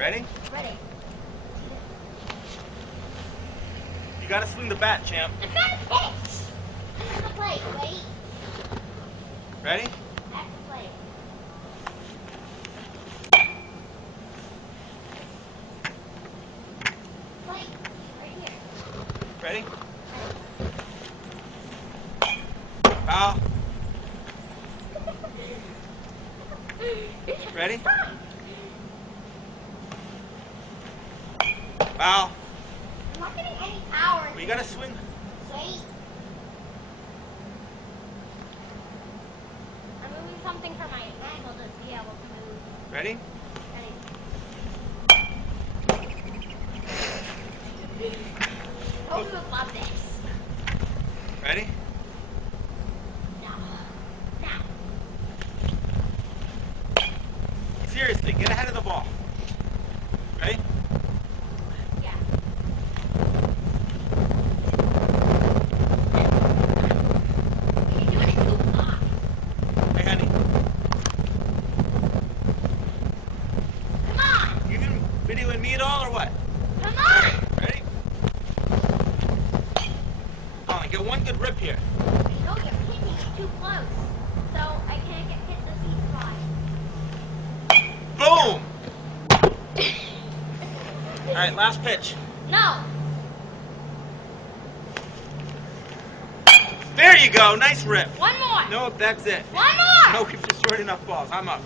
Ready? Ready. You gotta swing the bat, champ. I'm gonna pitch. I'm gonna play. Wait. Ready? I have to play. Play. Right here. Ready? Ready. Foul. Ready? Foul. I'm not getting any power. Well, you gotta swing. Wait. I'm moving something from my ankle to be able to move. Ready? Ready. Hope you would love this. Ready? No. Now. Seriously, get ahead of the ball. Ready? Yeah. You're doing it too high. Hey, honey. Come on. You even videoing me at all or what? Come on. Ready? Come on, get one good rip here. You know you're hitting me too close, so I can't get hit the sweet spot. Boom! All right, last pitch. No. There you go. Nice rip. One more. Nope, that's it. One more. No, we've destroyed enough balls. I'm up.